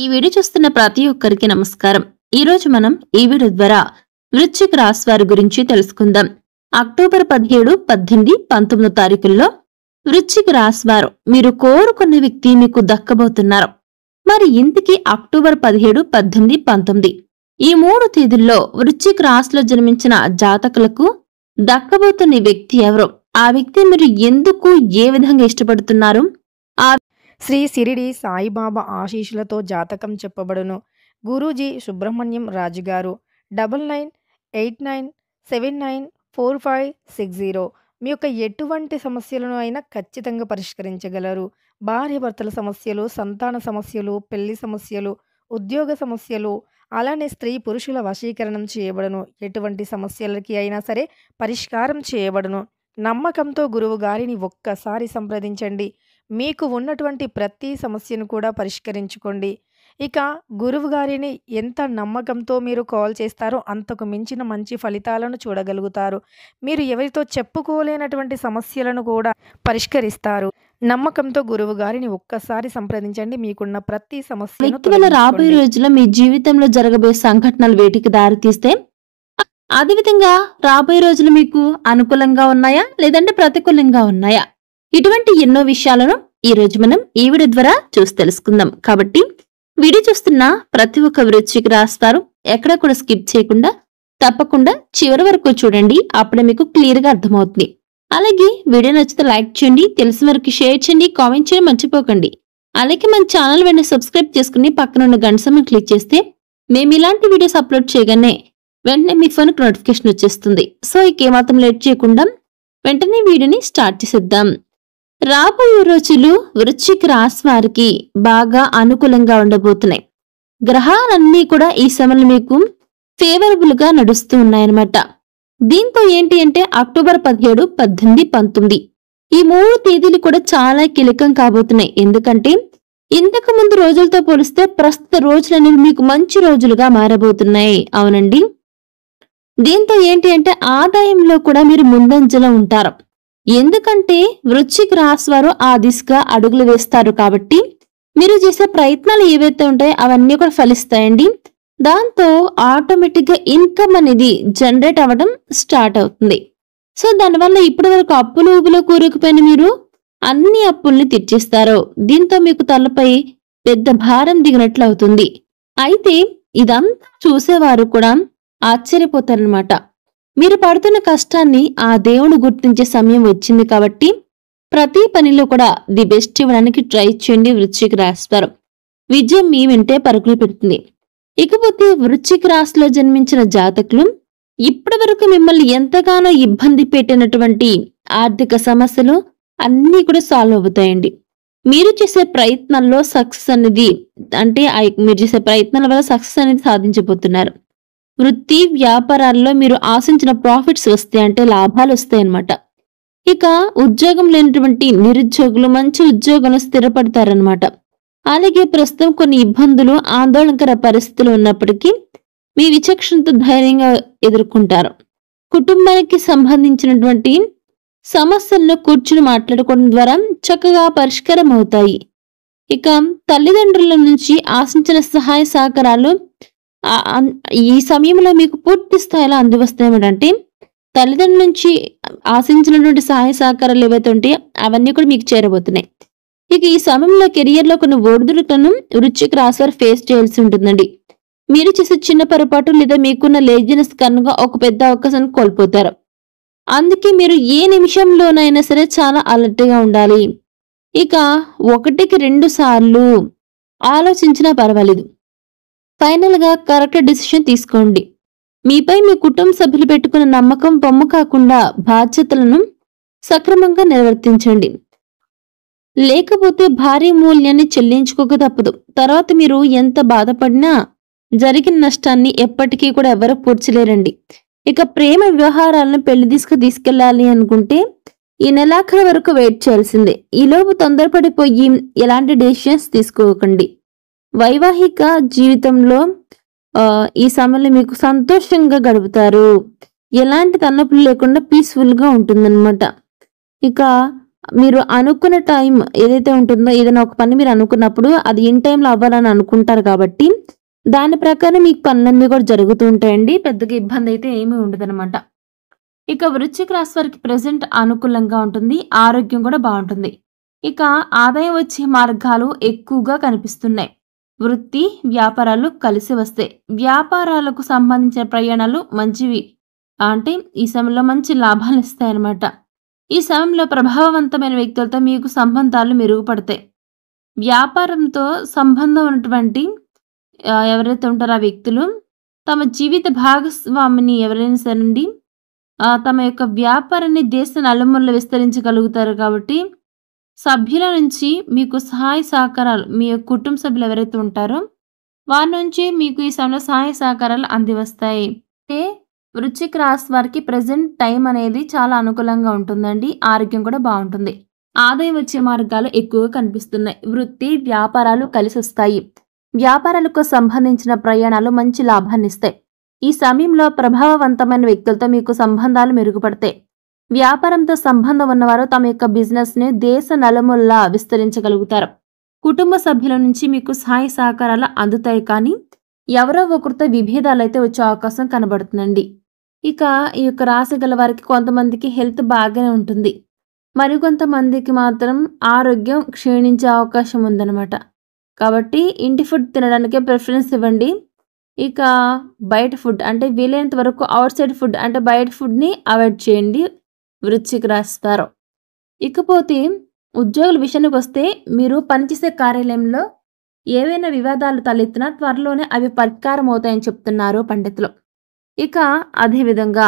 ఈ వీడియో చూస్తున్న ప్రతి ఒక్కరికి నమస్కారం. ఈ రోజు మనం ఈ వీడియో ద్వారా వృశ్చిక రాశి వారి గురించి తెలుసుకుందాం. అక్టోబర్ 17, 18, 19 తారీఖుల్లో వృశ్చిక రాశి వారు మీరు కోరుకున్న వ్యక్తి మీకు దక్కబోతున్నారు. మరి ఇంతకీ అక్టోబర్ 17, 18, 19 ఈ 3 తేదీల్లో వృశ్చిక రాశిలో జన్మించిన జాతకులకు దక్కబోతున్న వ్యక్తి ఎవరు? ఆ వ్యక్తి మీరు ఎందుకు ఏ విధంగా ఇష్టపడుతున్నారు? శ్రీ షిరిడి సాయిబాబా ఆశీస్సులతో జాతకం చెప్పబడును. గురూజీ సుబ్రహ్మణ్యం రాజు గారు 9989794560. మీ యొక్క ఎటువంటి సమస్యలను అయినా ఖచ్చితంగా పరిష్కరించగలరు. భార్యాభర్తల సమస్యలు, సంతాన సమస్యలు, పెళ్లి సమస్యలు, ఉద్యోగ సమస్యలు, అలానే స్త్రీ పురుషుల వశీకరణం చేయబడును. ఎటువంటి సమస్యలకి అయినా సరే పరిష్కారం చేయబడును. నమ్మకంతో గురువు గారిని ఒక్కసారి సంప్రదించండి. మీకు ఉన్నటువంటి ప్రతి సమస్యను కూడా పరిష్కరించుకోండి. ఇక గురువు గారిని ఎంత నమ్మకంతో మీరు కాల్ చేస్తారో అంతకు మించిన మంచి ఫలితాలను చూడగలుగుతారు. మీరు ఎవరితో చెప్పుకోలేనటువంటి సమస్యలను కూడా పరిష్కరిస్తారు. నమ్మకంతో గురువు గారిని ఒక్కసారి సంప్రదించండి. మీకున్న ప్రతి సమస్యను వ్యక్తి వల్ల రాబోయే రోజుల్లో మీ జీవితంలో జరగబోయే సంఘటనలు వేటికి దారితీస్తే, అదేవిధంగా రాబోయే రోజులు మీకు అనుకూలంగా ఉన్నాయా లేదంటే ప్రతికూలంగా ఉన్నాయా? ఇటువంటి ఎన్నో విషయాలను ఈ రోజు మనం ఈ వీడియో ద్వారా చూసి తెలుసుకుందాం. కాబట్టి వీడియో చూస్తున్న ప్రతి ఒక్క వృశ్చిక రాశి వారు ఎక్కడ కూడా స్కిప్ చేయకుండా తప్పకుండా చివరి వరకు చూడండి. అప్పుడే మీకు క్లియర్ గా అర్థమవుతుంది. అలాగే వీడియో నచ్చితే లైక్ చేయండి, తెలిసిన వరకు షేర్ చేయండి, కామెంట్ చేయడం మర్చిపోకండి. అలాగే మన ఛానల్ వెంటనే సబ్స్క్రైబ్ చేసుకుని పక్కన ఉన్న గంట సింబల్ క్లిక్ చేస్తే మేము ఇలాంటి వీడియోస్ అప్లోడ్ చేయగానే వెంటనే మీ ఫోన్కి నోటిఫికేషన్ వచ్చేస్తుంది. సో ఇక ఏమాత్రం లేట్ చేయకుండా వెంటనే వీడియోని స్టార్ట్ చేసేద్దాం. రాబోయే రోజులు వృశ్చిక రాశి వారికి బాగా అనుకూలంగా ఉండబోతున్నాయి. గ్రహాలన్నీ కూడా ఈ సమయంలో మీకు ఫేవరబుల్ గా నడుస్తూ ఉన్నాయన్నమాట. దీంతో ఏంటి అంటే అక్టోబర్ 17, 18, 19 ఈ 3 తేదీలు కూడా చాలా కీలకం కాబోతున్నాయి. ఎందుకంటే ఇంతకు ముందు రోజులతో పోలిస్తే ప్రస్తుత రోజులనేవి మీకు మంచి రోజులుగా మారబోతున్నాయి. అవునండి. దీంతో ఏంటి అంటే ఆదాయంలో కూడా మీరు ముందంజలో ఉంటారు. ఎందుకంటే వృశ్చిక రాశి వారు ఆ దిశగా అడుగులు వేస్తారు కాబట్టి మీరు చేసే ప్రయత్నాలు ఏవైతే ఉంటాయో అవన్నీ కూడా ఫలిస్తాయండి. దాంతో ఆటోమేటిక్ గా ఇన్కమ్ అనేది జనరేట్ అవ్వడం స్టార్ట్ అవుతుంది. సో దానివల్ల ఇప్పటి వరకు అప్పులు ఊబులో కూరుకుపోయిన మీరు అన్ని అప్పుల్ని తీర్చేస్తారు. దీంతో మీకు తలపై పెద్ద భారం దిగినట్లు అవుతుంది. అయితే ఇదంతా చూసేవారు కూడా ఆశ్చర్యపోతారనమాట. మీరు పడుతున్న కష్టాన్ని ఆ దేవుడు గుర్తించే సమయం వచ్చింది కాబట్టి ప్రతి పనిలో కూడా ది బెస్ట్ ఇవ్వడానికి ట్రై చేయండి. వృశ్చిక రాశి వారు విజయం మీ వెంటే పరుగులు పెడుతుంది. ఇకపోతే వృశ్చిక రాశిలో జన్మించిన జాతకులు ఇప్పటి వరకు మిమ్మల్ని ఎంతగానో ఇబ్బంది పెట్టినటువంటి ఆర్థిక సమస్యలు అన్నీ కూడా సాల్వ్ అవుతాయండి. మీరు చేసే ప్రయత్నాల్లో సక్సెస్ అనేది మీరు చేసే ప్రయత్నాల వల్ల సక్సెస్ అనేది సాధించబోతున్నారు. వృత్తి వ్యాపారాల్లో మీరు ఆశించిన ప్రాఫిట్స్ వస్తాయి, అంటే లాభాలు వస్తాయన్నమాట. ఇక ఉద్యోగం లేనటువంటి నిరుద్యోగులు మంచి ఉద్యోగంలో స్థిరపడతారనమాట. అలాగే ప్రస్తుతం కొన్ని ఇబ్బందులు, ఆందోళనకర పరిస్థితులు ఉన్నప్పటికీ మీ విచక్షణతో ధైర్యంగా ఎదుర్కొంటారు. కుటుంబానికి సంబంధించినటువంటి సమస్యలను కూర్చుని మాట్లాడుకోవడం ద్వారా చక్కగా పరిష్కారం అవుతాయి. ఇక తల్లిదండ్రుల నుంచి ఆశించిన సహాయ సహకారాలు ఈ సమయంలో మీకు పూర్తి స్థాయిలో అందివస్తాయేమిటంటే తల్లిదండ్రుల నుంచి ఆశించినటువంటి సహాయ సహకారాలు ఏవైతే ఉంటాయో అవన్నీ కూడా మీకు చేరబోతున్నాయి. ఇక ఈ సమయంలో కెరియర్లో కొన్ని ఒడిదుడుకులను వృశ్చిక రాశి వారు ఫేస్ చేయాల్సి ఉంటుందండి. మీరు చేసే చిన్న పొరపాటు లేదా మీకున్న లేజినెస్ కనుక ఒక పెద్ద అవకాశాన్ని కోల్పోతారు. అందుకే మీరు ఏ నిమిషంలోనైనా సరే చాలా అలర్ట్గా ఉండాలి. ఇక 1కి 2 సార్లు ఆలోచించినా పర్వాలేదు. ఫైనల్ గా కరెక్ట్ డిసిషన్ తీసుకోండి. మీపై మీ కుటుంబ సభ్యులు పెట్టుకున్న నమ్మకం బొమ్మ కాకుండా బాధ్యతలను సక్రమంగా నిర్వర్తించండి. లేకపోతే భారీ మూల్యాన్ని చెల్లించుకోక తప్పదు. తర్వాత మీరు ఎంత బాధపడినా జరిగిన నష్టాన్ని ఎప్పటికీ కూడా ఎవరు పూడ్చలేరండి. ఇక ప్రేమ వ్యవహారాలను పెళ్లి తీసుకెళ్లాలి అనుకుంటే ఈ నెలాఖరు వరకు వెయిట్ చేయాల్సిందే. ఈలోపు తొందరపడిపోయి ఎలాంటి డెసిషన్స్ తీసుకోకండి. వైవాహిక జీవితంలో ఈ సమయంలో మీకు సంతోషంగా గడుపుతారు. ఎలాంటి తలనొప్పులు లేకుండా పీస్ఫుల్ గా ఉంటుందన్నమాట. ఇక మీరు అనుకున్న టైం ఏదైతే ఉంటుందో, ఏదైనా ఒక పని మీరు అనుకున్నప్పుడు అది ఇన్ టైంలో అవ్వాలని అనుకుంటారు కాబట్టి, దాని ప్రకారం మీకు పనులన్నీ కూడా జరుగుతూ ఉంటాయండి. పెద్దగా ఇబ్బందయితే ఏమీ ఉండదనమాట. ఇక వృశ్చిక రాశి వారికి ప్రెజెంట్ అనుకూలంగా ఉంటుంది. ఆరోగ్యం కూడా బావుంటుంది. ఇక ఆదాయం వచ్చే మార్గాలు ఎక్కువగా కనిపిస్తున్నాయి. వృత్తి, వ్యాపారాలు కలిసి వస్తాయి. వ్యాపారాలకు సంబంధించిన ప్రయాణాలు మంచివి. అంటే ఈ సమయంలో మంచి లాభాలనిస్తాయన్నమాట. ఈ సమయంలో ప్రభావవంతమైన వ్యక్తులతో మీకు సంబంధాలు మెరుగుపడతాయి. వ్యాపారంతో సంబంధం ఉన్నటువంటి ఎవరైతే ఉంటారో ఆ వ్యక్తులు తమ జీవిత భాగస్వామిని ఎవరైనా సరేనండి తమ యొక్క వ్యాపారాన్ని దేశ నలుమూలలా విస్తరించగలుగుతారు కాబట్టి, సభ్యుల నుంచి మీకు సహాయ సహకారాలు మీ యొక్క కుటుంబ సభ్యులు ఎవరైతే ఉంటారో, వారి నుంచి మీకు ఈ సమయంలో సహాయ సహకారాలు అందివస్తాయి. అంటే వృశ్చిక రాశి వారికి ప్రెజెంట్ టైం అనేది చాలా అనుకూలంగా ఉంటుందండి. ఆరోగ్యం కూడా బావుంటుంది. ఆదాయం వచ్చే మార్గాలు ఎక్కువగా కనిపిస్తున్నాయి. వృత్తి, వ్యాపారాలు కలిసొస్తాయి. వ్యాపారాలకు సంబంధించిన ప్రయాణాలు మంచి లాభాన్నిస్తాయి. ఈ సమయంలో ప్రభావవంతమైన వ్యక్తులతో మీకు సంబంధాలు మెరుగుపడతాయి. వ్యాపారంతో సంబంధం ఉన్నవారు తమ యొక్క బిజినెస్‌ని దేశ నలుమూలలా విస్తరించగలుగుతారు. కుటుంబ సభ్యుల నుంచి మీకు సహాయ సహకారాలు అందుతాయి కానీ, ఎవరో ఒకరితో విభేదాలైతే వచ్చే అవకాశం కనబడుతుందండి. ఇక ఈ యొక్క రాశి గల వారికి కొంతమందికి హెల్త్ బాగానే ఉంటుంది. మరికొంతమందికి మాత్రం ఆరోగ్యం క్షీణించే అవకాశం ఉందన్నమాట. కాబట్టి ఇంటి ఫుడ్ తినడానికే ప్రిఫరెన్స్ ఇవ్వండి. ఇక బయట ఫుడ్ అంటే వీలైనంత వరకు ఔట్‌సైడ్ ఫుడ్ అంటే బయట ఫుడ్‌ని అవాయిడ్ చేయండి వృశ్చిక రాశి వారు. ఇకపోతే ఉద్యోగుల విషయానికొస్తే మీరు పనిచేసే కార్యాలయంలో ఏవైనా వివాదాలు తలెత్తినా త్వరలోనే అవి పరిష్కారం అవుతాయని చెప్తున్నారు పండితులు. ఇక అదేవిధంగా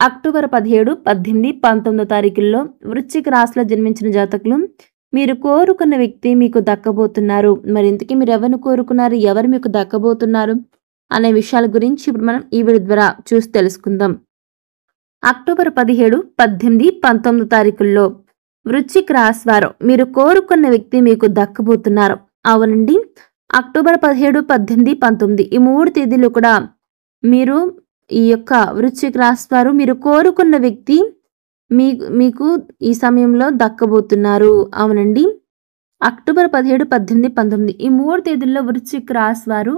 అక్టోబర్ 17, 18, 19 తారీఖుల్లో వృశ్చిక రాశిలో జన్మించిన జాతకులు మీరు కోరుకున్న వ్యక్తి మీకు దక్కబోతున్నారు. మరి ఇంతకీ మీరు ఎవరిని కోరుకున్నారు? ఎవరు మీకు దక్కబోతున్నారు? అనే విషయాల గురించి ఇప్పుడు మనం ఈ వీడియో ద్వారా చూసి తెలుసుకుందాం. అక్టోబర్ 17, 18, 19 తారీఖుల్లో వృశ్చిక రాశి వారు మీరు కోరుకున్న వ్యక్తి మీకు దక్కబోతున్నారు. అవునండి. అక్టోబర్ 17, 18, 19 ఈ 3 తేదీలు కూడా మీరు ఈ యొక్క వృశ్చిక రాశి వారు మీరు కోరుకున్న వ్యక్తి మీకు ఈ సమయంలో దక్కబోతున్నారు. అవునండి. అక్టోబర్ 17, 18, 19 ఈ 3 తేదీల్లో వృశ్చిక రాశి వారు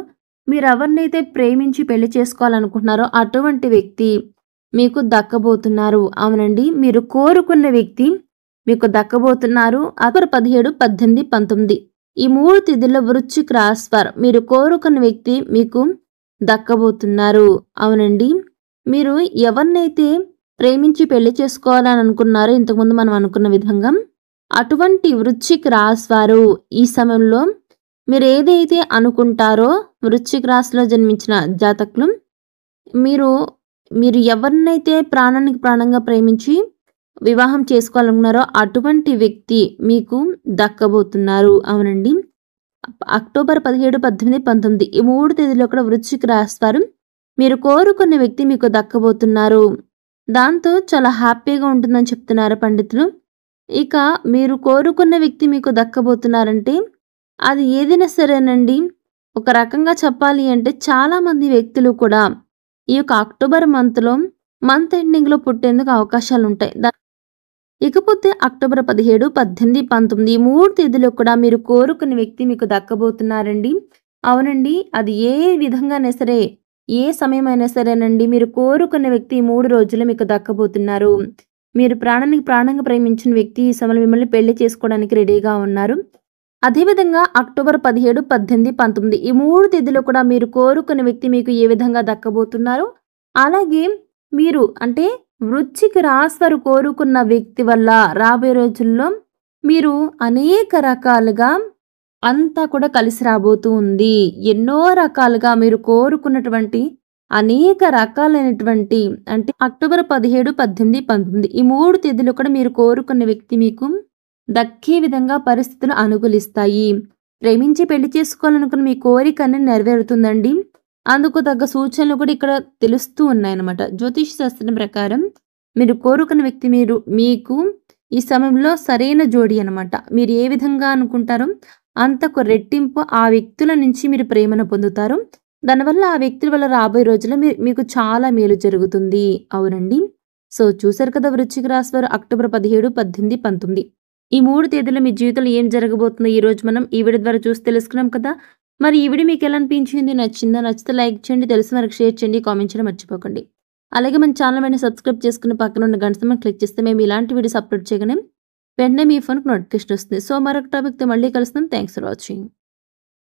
మీరు ఎవరినైతే ప్రేమించి పెళ్లి చేసుకోవాలనుకుంటున్నారో అటువంటి వ్యక్తి మీకు దక్కబోతున్నారు. అవునండి. మీరు కోరుకున్న వ్యక్తి మీకు దక్కబోతున్నారు. అక్టోబర్ 17, 18, 19 ఈ 3 తేదీల్లో వృశ్చిక రాశి వారు మీరు కోరుకున్న వ్యక్తి మీకు దక్కబోతున్నారు. అవునండి. మీరు ఎవరినైతే ప్రేమించి పెళ్లి చేసుకోవాలని అనుకున్నారో ఇంతకుముందు మనం అనుకున్న విధంగా అటువంటి వృశ్చిక రాశి వారు ఈ సమయంలో మీరు ఏదైతే అనుకుంటారో వృశ్చిక రాశిలో జన్మించిన జాతకులు మీరు ఎవరినైతే ప్రాణానికి ప్రాణంగా ప్రేమించి వివాహం చేసుకోవాలనుకున్నారో అటువంటి వ్యక్తి మీకు దక్కబోతున్నారు. అవునండి. అక్టోబర్ 17, 18, 19 ఈ 3 తేదీలో కూడా వృశ్చిక రాశి వారు మీరు కోరుకున్న వ్యక్తి మీకు దక్కబోతున్నారు. దాంతో చాలా హ్యాపీగా ఉంటుందని చెప్తున్నారు పండితులు. ఇక మీరు కోరుకున్న వ్యక్తి మీకు దక్కబోతున్నారంటే అది ఏదైనా సరేనండి. ఒక రకంగా చెప్పాలి అంటే చాలామంది వ్యక్తులు కూడా ఈ యొక్క అక్టోబర్ మంత్ ఎండింగ్‌లో పుట్టేందుకు అవకాశాలుంటాయి. ఇకపోతే అక్టోబర్ 17, 18, 19 ఈ 3 తేదీలో కూడా మీరు కోరుకున్న వ్యక్తి మీకు దక్కబోతున్నారండి. అవునండి. అది ఏ విధంగానే సరే, ఏ సమయమైనా సరేనండి మీరు కోరుకున్న వ్యక్తి ఈ 3 రోజుల్లో మీకు దక్కబోతున్నారు. మీరు ప్రాణానికి ప్రాణంగా ప్రేమించిన వ్యక్తి ఈ సమయంలో మిమ్మల్ని పెళ్లి చేసుకోవడానికి రెడీగా ఉన్నారు. అదేవిధంగా అక్టోబర్ 17, 18, 19 ఈ 3 తేదీలో కూడా మీరు కోరుకున్న వ్యక్తి మీకు ఏ విధంగా దక్కబోతున్నారు. అలాగే మీరు అంటే వృశ్చిక రాశి వారు కోరుకున్న వ్యక్తి వల్ల రాబోయే రోజుల్లో మీరు అనేక రకాలుగా అంతా కూడా కలిసి రాబోతూ ఉంది. ఎన్నో రకాలుగా మీరు కోరుకున్నటువంటి అనేక రకాలైనటువంటి అంటే అక్టోబర్ 17, 18, 19 ఈ 3 తేదీలు కూడా మీరు కోరుకున్న వ్యక్తి మీకు దక్కే విధంగా పరిస్థితులు అనుకూలిస్తాయి. ప్రేమించి పెళ్లి చేసుకోవాలనుకున్న మీ కోరిక అనేది నెరవేరుతుందండి. అందుకు తగ్గ సూచనలు కూడా ఇక్కడ తెలుస్తూ ఉన్నాయన్నమాట. జ్యోతిష్ శాస్త్రం ప్రకారం మీరు కోరుకున్న వ్యక్తి మీకు ఈ సమయంలో సరైన జోడి అన్నమాట. మీరు ఏ విధంగా అనుకుంటారో అంతకు రెట్టింపు ఆ వ్యక్తుల నుంచి మీరు ప్రేమను పొందుతారు. దానివల్ల ఆ వ్యక్తుల వల్ల రాబోయే రోజుల్లో మీకు చాలా మేలు జరుగుతుంది. అవునండి. సో చూసారు కదా వృశ్చిక రాశి వారు అక్టోబర్ 17, 18, 19 ఈ 3 తేదీల్లో మీ జీవితంలో ఏం జరగబోతుందో ఈరోజు మనం ఈ వీడియో ద్వారా చూసి తెలుసుకున్నాం కదా! మరి ఈ వీడియో మీకెలా అనిపించింది? నచ్చిందా? నచ్చితే లైక్ చేయండి. తెలిసిన వారికి షేర్ చేయండి. కామెంట్ చేయడం మర్చిపోకండి. అలాగే మన ఛానల్ వెంటనే సబ్స్క్రైబ్ చేసుకుని పక్కన ఉన్న గంట సింబల్ క్లిక్ చేస్తే మేము ఇలాంటి వీడియోస్ అప్‌లోడ్ చేయగానే వెంటనే మీ ఫోన్‌కి నోటిఫికేషన్ వస్తుంది. సో, మరొక టాపిక్‌తో మళ్ళీ కలుస్తాం. Thanks for watching.